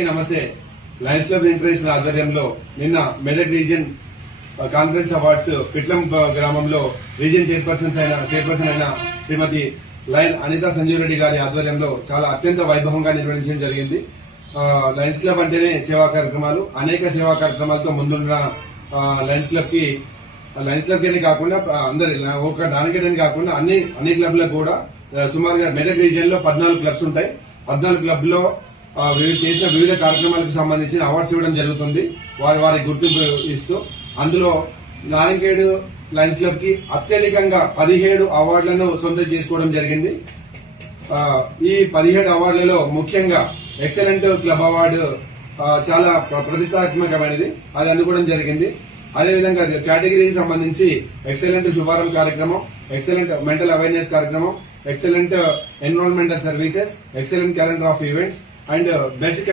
నమస్తే. Lions club international ఆధ్వర్యంలో నిన్న Medak region conference awards Pitlam గ్రామంలో రీజియన్ చైర్పర్సన్ అయిన శ్రీమతి లయన్ అనితా సంజీవ్ రెడ్డి గారి ఆధ్వర్యంలో చాలా అత్యంత వైభవంగా నిర్వహించడం జరిగింది. లయన్స్ క్లబ్ అంటేనే సేవా కార్యక్రమాలు, అనేక సేవా కార్యక్రమాలతో ముందున్న లయన్స్ క్లబ్ అనే కాకుండా అందరి ఒక దానికేదని కాకుండా అన్ని క్లబ్లకు కూడా సుమారుగా మెదక్ రీజియన్ లో 14 క్లబ్స్ ఉంటాయి. 14 క్లబ్ లో చేసిన వివిధ కార్యక్రమాలకు సంబంధించిన అవార్డ్స్ ఇవ్వడం జరుగుతుంది. వారి గుర్తింపు ఇస్తూ అందులో నారాయణఖేడ్ లయన్స్ క్లబ్ కి అత్యధికంగా 17 అవార్డులను సొంతం చేసుకోవడం జరిగింది. ఈ 17 అవార్డులలో ముఖ్యంగా ఎక్సలెంట్ క్లబ్ అవార్డు చాలా ప్రతిష్టాత్మకమైనది, అది అందుకోవడం జరిగింది. అదేవిధంగా కేటగిరీకి సంబంధించి ఎక్సలెంట్ శుభారంభ కార్యక్రమం, ఎక్సలెంట్ మెంటల్ అవేర్నెస్ కార్యక్రమం, excellent environmental services, excellent calendar of events and best